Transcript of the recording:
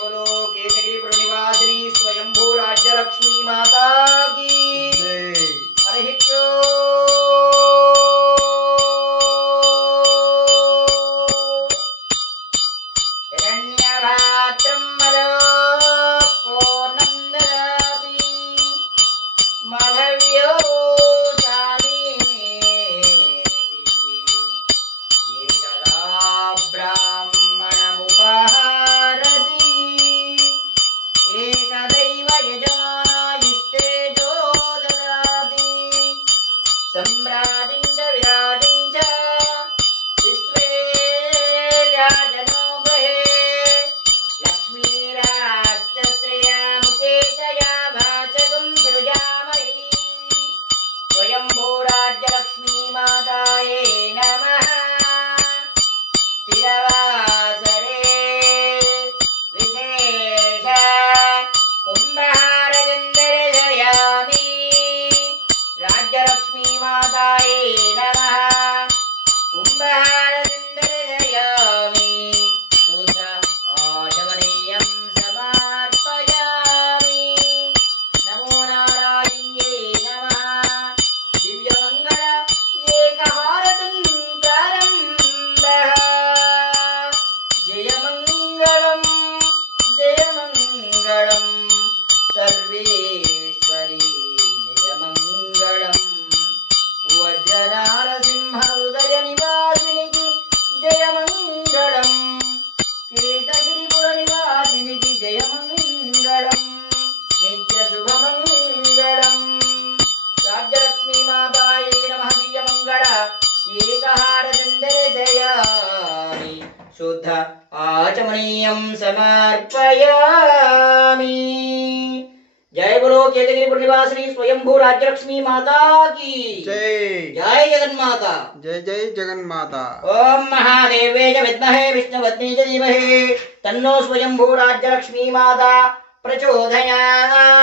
बोलो केतगिरिपुर निवासिनी स्वयंभू राज्य लक्ष्मी माता की जय। हरि हिरण्यभात्रं पूर्णं ददाति माधव्यो सम्राटिं च विराटिं च विश्वे व्याजनो गृहे लक्ष्मीराश्च श्रियामुखे च या भाषकं सृजामहि स्वयंभूराज्यलक्ष्मी माताये नमः। स्थिरवासरे विशेष कुम्भहारचन्दरजयामि राज्यलक्ष्मी माताये नमः। कुम्भहारचन्दरजयामि शुद्ध आचमनीयं समर्पयामि। नमो नारायण्ये नमः। दिव्यमङ्गल एकहारतं प्रारम्भः। जयमङ्गलं जयमङ्गलं सर्वेश्वरी जयमङ्गलम्। वज्रनारसिंहहृदय निवासिनिकी जयमङ्गलम्। केतगिरिपुर निवासिनिकी जयमङ्गलम्। नित्यशुभमङ्गलम्। राज्यलक्ष्मी माताये नमः। दिव्यमङ्गल एकहारचन्दरजयामि शुद्ध आचमनीयं समर्पयामि। जय बोलो केतगिरिपुर निवासिनी स्वयंभू राज्यलक्ष्मी माता की जय। जय जगन्माता। जय जय जगन्माता। ओम महादेवे च विद्महे विष्णुपत्नी च धीमहि तन्नो स्वयंभू राज्यलक्ष्मी माता प्रचोदयात्।